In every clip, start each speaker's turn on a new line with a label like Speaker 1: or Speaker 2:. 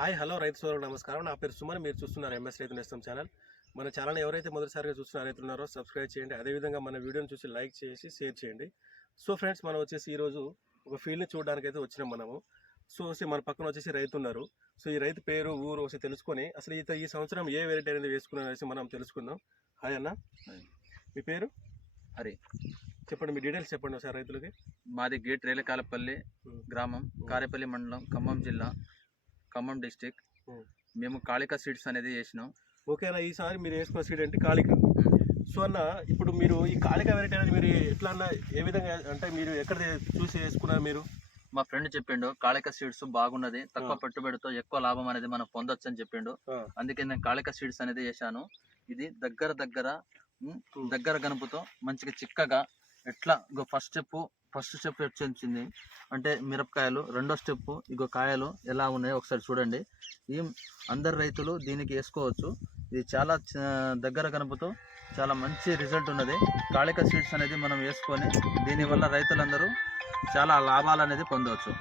Speaker 1: Hi hello రైతు సోదరులకు నమస్కారం. నా పేరు సుమన్. మీరు చూస్తున్నారు ఎంఎస్ రైతు నేస్తం ఛానల్. మన ఛానల్ ఎవరైతే మొదటిసారిగా చూస్తున్న రైతులు ఉన్నారో సబ్స్క్రైబ్ చేయండి. అదేవిధంగా మన వీడియోని చూసి లైక్ చేసి షేర్ చేయండి. సో ఫ్రెండ్స్ మనం వచ్చేసి ఈరోజు ఒక ఫీల్డ్ని చూడడానికి అయితే వచ్చినాం మనము. సో వచ్చి మన పక్కన వచ్చేసి రైతు ఉన్నారు. సో ఈ రైతు పేరు ఊరు వచ్చి తెలుసుకొని అసలు ఈత ఈ సంవత్సరం ఏ వెరైటీ అనేది వేసుకున్నాం అనేసి మనం తెలుసుకుందాం. హాయ్ అన్న. మీ పేరు?
Speaker 2: హరి.
Speaker 1: చెప్పండి మీ డీటెయిల్స్ చెప్పండి ఒకసారి రైతులకి.
Speaker 2: మాది గేట్ రేలకాలపల్లి. గ్రామం కారేపల్లి మండలం ఖమ్మం జిల్లా. ఖమ్మం డిస్టిక్. మేము కాళిక సీడ్స్ అనేది చేసినాం
Speaker 1: ఓకే అన్న ఈసారి మీరు వేసుకున్న సీడ్ అంటే కాళిక. సో అన్న ఇప్పుడు మీరు ఈ కాళిక వెరైటీ అనేది మీరు ఎట్లా అన్న ఏ విధంగా అంటే మీరు ఎక్కడ చూసి వేసుకున్నారు మీరు?
Speaker 2: మా ఫ్రెండ్ చెప్పిండు కాళిక సీడ్స్ బాగున్నది తక్కువ పెట్టుబడితో ఎక్కువ లాభం అనేది మనం పొందొచ్చు అని చెప్పిండు అందుకే నేను కాళిక సీడ్స్ అనేది చేశాను ఇది దగ్గర దగ్గర దగ్గర గనుపుతో మంచిగా చిక్కగా ఎట్లా ఫస్ట్ స్టెప్ ఫస్ట్ స్టెప్ వచ్చింది? అంటే మిరపకాయలు రెండో స్టెప్ ఇగో కాయలు ఎలా ఉన్నాయో ఒకసారి చూడండి. ఈ అందరు రైతులు దీనికి వేసుకోవచ్చు. ఇది చాలా దగ్గర కనుపుతూ చాలా మంచి రిజల్ట్ ఉన్నది. కాళిక సీడ్స్ అనేది మనం వేసుకొని దీనివల్ల రైతులందరూ చాలా లాభాలు అనేది పొందవచ్చు.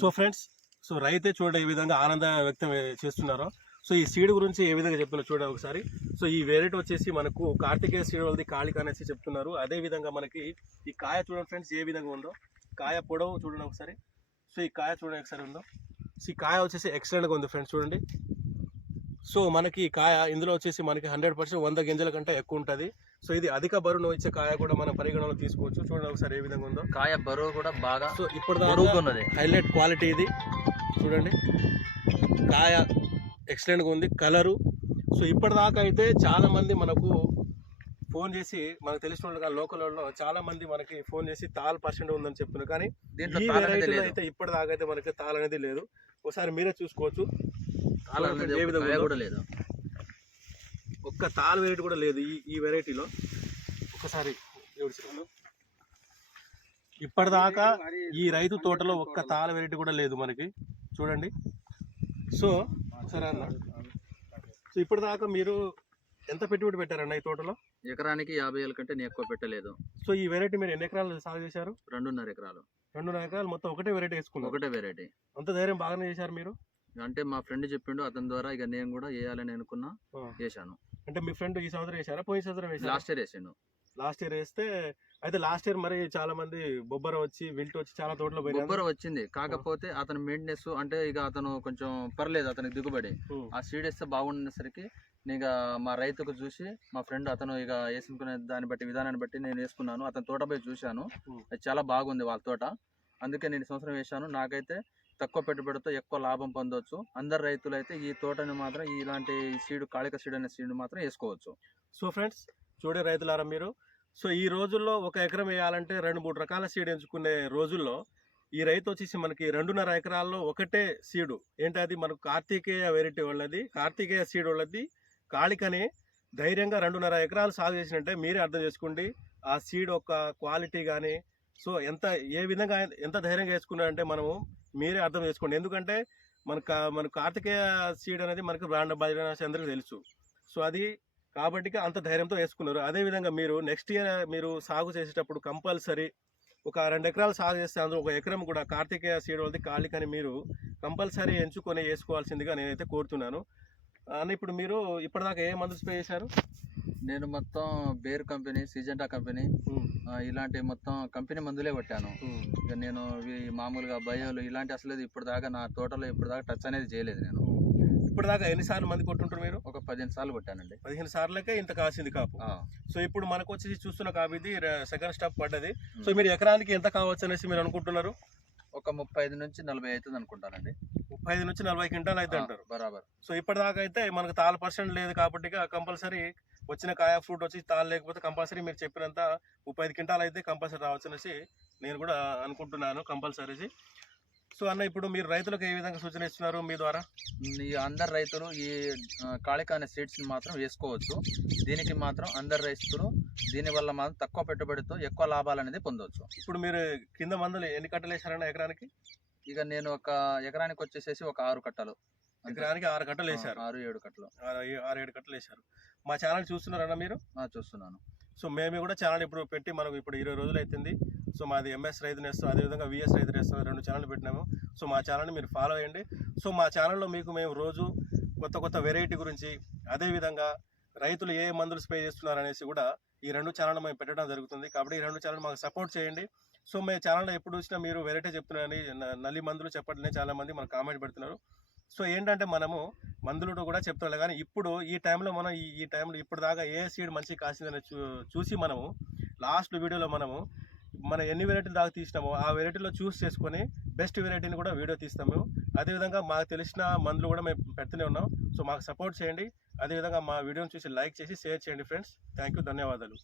Speaker 1: సో ఫ్రెండ్స్ సో రైతే చూడండి ఈ విధంగా ఆనంద వ్యక్తం చేస్తున్నారో. సో ఈ సీడ్ గురించి ఏ విధంగా చెప్తున్నారు చూడండి ఒకసారి. సో ఈ వెరైటీ వచ్చేసి మనకు కార్తికేయ సీడ్ వాళ్ళది కాళిక అనేసి చెప్తున్నారు. అదే విధంగా మనకి ఈ కాయ చూడండి ఫ్రెండ్స్ ఏ విధంగా ఉందో. కాయ పొడవు చూడండి ఒకసారి. సో ఈ కాయ చూడండి ఒకసారి ఉందో. సో ఈ కాయ వచ్చేసి ఎక్సలెంట్గా ఉంది ఫ్రెండ్స్ చూడండి. సో మనకి ఈ కాయ ఇందులో వచ్చేసి మనకి హండ్రెడ్ పర్సెంట్ వంద గింజల కంటే ఎక్కువ ఉంటుంది. సో ఇది అధిక బరువును ఇచ్చే కాయ కూడా మనం పరిగణలో తీసుకోవచ్చు. చూడండి ఒకసారి ఏ విధంగా ఉందో.
Speaker 2: కాయ బరువు కూడా బాగా
Speaker 1: సో ఇప్పుడు హైలైట్ క్వాలిటీ ఇది. చూడండి. కాయ ఎక్సలెంట్గా ఉంది. కలరు. సో ఇప్పటిదాకా అయితే చాలా మంది మనకు ఫోన్ చేసి మనకు తెలిసిన వాళ్ళు లోకల్ వాళ్ళు చాలా మంది మనకి ఫోన్ చేసి తాల్ పర్సెంట్ ఉందని చెప్తున్నారు కానీ
Speaker 2: దీంట్లో
Speaker 1: ఈ వెరైటీలో అయితే ఇప్పటిదాకా అయితే మనకి తాల్ అనేది లేదు. ఒకసారి మీరే చూసుకోవచ్చు. ఏ విధంగా?
Speaker 2: కూడా లేదు.
Speaker 1: ఒక్క తాల్ వెరైటీ కూడా లేదు ఈ ఈ వెరైటీలో ఒకసారి. ఇప్పటిదాకా ఈ రైతు తోటలో ఒక్క తాళ వెరైటీ కూడా లేదు మనకి. చూడండి. సో సరే అన్న. సో ఇప్పటిదాకా మీరు ఎంత పెట్టుబడి పెట్టారన్న ఈ తోటలో?
Speaker 2: ఎకరానికి యాభై వేల కంటే నేను ఎక్కువ పెట్టలేదు.
Speaker 1: సో ఈ వెరైటీ మీరు ఎన్ని ఎకరాలు సాగు చేశారు?
Speaker 2: రెండున్నర ఎకరాలు.
Speaker 1: రెండున్నర ఎకరాలు మొత్తం ఒకటే వెరైటీ వేసుకున్నారు.
Speaker 2: ఒకటే వెరైటీ.
Speaker 1: అంత ధైర్యం బాగానే చేశారు మీరు?
Speaker 2: అంటే మా ఫ్రెండ్ చెప్పిండు అతని ద్వారా ఇక నేను కూడా వేయాలని అనుకున్నా. చేశాను
Speaker 1: అంటే మీ ఫ్రెండ్ ఈ సంవత్సరం వేశారా? పోయిన సంవత్సరం
Speaker 2: లాస్ట్ ఇయర్ వేసిండు.
Speaker 1: లాస్ట్ ఇయర్ వేస్తే అయితే లాస్ట్ ఇయర్ మరి చాలా మంది బొబ్బర వచ్చి విల్ట్ వచ్చి చాలా తోటలో
Speaker 2: బొబ్బర వచ్చింది. కాకపోతే అతని మెయింటెనెన్స్ అంటే ఇక అతను కొంచెం పర్లేదు అతనికి దిగుబడి. ఆ సీడ్ వేస్తే బాగుండేసరికి నేను ఇక మా రైతుకు చూసి మా ఫ్రెండ్ అతను ఇక వేసుకునే దాన్ని బట్టి విధానాన్ని బట్టి నేను వేసుకున్నాను. అతని తోట పోయి చూశాను. అది చాలా బాగుంది వాళ్ళ తోట. అందుకే నేను సంవత్సరం వేశాను. నాకైతే తక్కువ పెట్టుబడితో ఎక్కువ లాభం పొందవచ్చు అందరు రైతులు అయితే ఈ తోటని మాత్రం ఇలాంటి సీడ్ కాళిక సీడ్ అనే సీడ్ మాత్రం వేసుకోవచ్చు.
Speaker 1: సో ఫ్రెండ్స్ చూడే రైతులారా మీరు సో ఈ రోజుల్లో ఒక ఎకరం వేయాలంటే రెండు మూడు రకాల సీడ్ ఎంచుకునే రోజుల్లో ఈ రైతు వచ్చేసి మనకి రెండున్నర ఎకరాల్లో ఒకటే సీడు ఏంటి అది మనకు కార్తీకేయ వెరైటీ వాళ్ళది కార్తీకేయ సీడ్ వాళ్ళది కాళికని ధైర్యంగా రెండున్నర ఎకరాలు సాగు చేసినట్టే మీరే అర్థం చేసుకోండి ఆ సీడ్ యొక్క క్వాలిటీ కానీ సో ఎంత ఏ విధంగా ఎంత ధైర్యంగా వేసుకున్నారంటే మనము మీరే అర్థం చేసుకోండి ఎందుకంటే మన మన కార్తికేయ సీడ్ అనేది మనకు బ్రాండ్ బజాజ్ అందరికీ తెలుసు సో అది కాబట్టి అంత ధైర్యంతో వేసుకున్నారు. అదేవిధంగా మీరు నెక్స్ట్ ఇయర్ మీరు సాగు చేసేటప్పుడు కంపల్సరీ ఒక రెండు ఎకరాలు సాగు చేస్తే అందులో ఒక ఎకరం కూడా కార్తికేయ సీడ్ వాళ్ళది కాళికని మీరు కంపల్సరీ ఎంచుకొని వేసుకోవాల్సిందిగా నేనైతే కోరుతున్నాను. అని ఇప్పుడు మీరు ఇప్పటిదాకా ఏ మందులు స్ప్రే చేశారు?
Speaker 2: నేను మొత్తం బేర్ కంపెనీ సిజెంటా కంపెనీ ఇలాంటి మొత్తం కంపెనీ మందులే కొట్టాను. ఇక నేను ఇవి మామూలుగా బయోలు ఇలాంటి అసలు ఇప్పుడు దాకా నా తోటలో ఇప్పుడు దాకా టచ్ అనేది చేయలేదు నేను.
Speaker 1: ఇప్పటిదాకా ఎన్నిసార్లు మంది కొట్టుంటారు మీరు?
Speaker 2: ఒక పదిహేను సార్లు కొట్టానండి.
Speaker 1: పదిహేను సార్లకే ఇంత కాసింది కాపు. సో ఇప్పుడు మనకు వచ్చేసి చూస్తున్న కాపు ఇది సెకండ్ స్టాప్ పడ్డది. సో మీరు ఎకరానికి ఎంత కావచ్చు అనేసి మీరు అనుకుంటున్నారు?
Speaker 2: ఒక ముప్పై ఐదు నుంచి నలభై అవుతుంది అనుకుంటానండి.
Speaker 1: ముప్పై ఐదు నుంచి నలభై క్వింటాల్ అయితే అంటారు
Speaker 2: బరాబర్.
Speaker 1: సో ఇప్పటిదాకా అయితే మనకు తాళ పర్సెంట్ లేదు కాబట్టి కంపల్సరీ వచ్చిన కాయ ఫ్రూట్ వచ్చి తాళ లేకపోతే కంపల్సరీ మీరు చెప్పినంత ముప్పై ఐదు క్వింటాల్ అయితే కంపల్సరీ రావచ్చు అనేసి నేను కూడా అనుకుంటున్నాను కంపల్సరీ సో అన్న ఇప్పుడు మీరు రైతులకు ఏ విధంగా సూచన ఇస్తున్నారు మీ ద్వారా?
Speaker 2: ఈ అందరు రైతులు ఈ కాళిక అనే సీడ్స్ మాత్రం వేసుకోవచ్చు. దీనికి మాత్రం అందరు రైతులు దీనివల్ల మాత్రం తక్కువ పెట్టుబడితో ఎక్కువ లాభాలు అనేది పొందవచ్చు
Speaker 1: ఇప్పుడు మీరు కింద మందులు ఎన్ని కట్టలు వేసారన్న ఎకరానికి?
Speaker 2: ఇక నేను ఒక ఎకరానికి వచ్చేసేసి ఒక ఆరు కట్టలు.
Speaker 1: ఎకరానికి ఆరు కట్టలు వేశారు.
Speaker 2: ఆరు ఏడు కట్టలు.
Speaker 1: ఆరు ఆరు ఏడు కట్టలు వేశారు. మా ఛానల్ చూస్తున్నారన్న మీరు?
Speaker 2: చూస్తున్నాను.
Speaker 1: సో మేము కూడా ఛానల్ ఇప్పుడు పెట్టి మనకు ఇప్పుడు ఇరవై రోజులు అవుతుంది. సో మాది ఎంఎస్ రైతు నేస్తాం అదేవిధంగా విఎస్ రైతు నేస్తాం రెండు ఛానల్ పెట్టినాము. సో మా ఛానల్ని మీరు ఫాలో అయ్యండి. సో మా ఛానల్లో మీకు మేము రోజు కొత్త కొత్త వెరైటీ గురించి అదేవిధంగా రైతులు ఏ మందులు స్ప్రే చేస్తున్నారు అనేసి కూడా ఈ రెండు ఛానల్ మేము పెట్టడం జరుగుతుంది. కాబట్టి ఈ రెండు ఛానల్ మాకు సపోర్ట్ చేయండి. సో మీ ఛానల్లో ఎప్పుడు వచ్చినా మీరు వెరైటీ చెప్తున్నారని నల్లి మందులు చెప్పట్లనే చాలా మంది మనకు కామెంట్ పెడుతున్నారు. సో ఏంటంటే మనము మందులు కూడా చెప్తున్నారు కానీ ఇప్పుడు ఈ టైంలో మనం ఈ ఈ టైంలో ఇప్పుడు దాకా ఏ సీడ్ మంచి కాసిందని చూ చూసి మనము లాస్ట్ వీడియోలో మనము మనం ఎన్ని వెరైటీలు దాకా తీసినామో ఆ వెరైటీలో చూస్ చేసుకొని బెస్ట్ వెరైటీని కూడా వీడియో తీస్తాము అదేవిధంగా మాకు తెలిసిన మందులు కూడా మేము పెడుతూనే ఉన్నాం. సో మాకు సపోర్ట్ చేయండి. అదేవిధంగా మా వీడియోని చూసి లైక్ చేసి షేర్ చేయండి ఫ్రెండ్స్ థ్యాంక్ యూ ధన్యవాదాలు.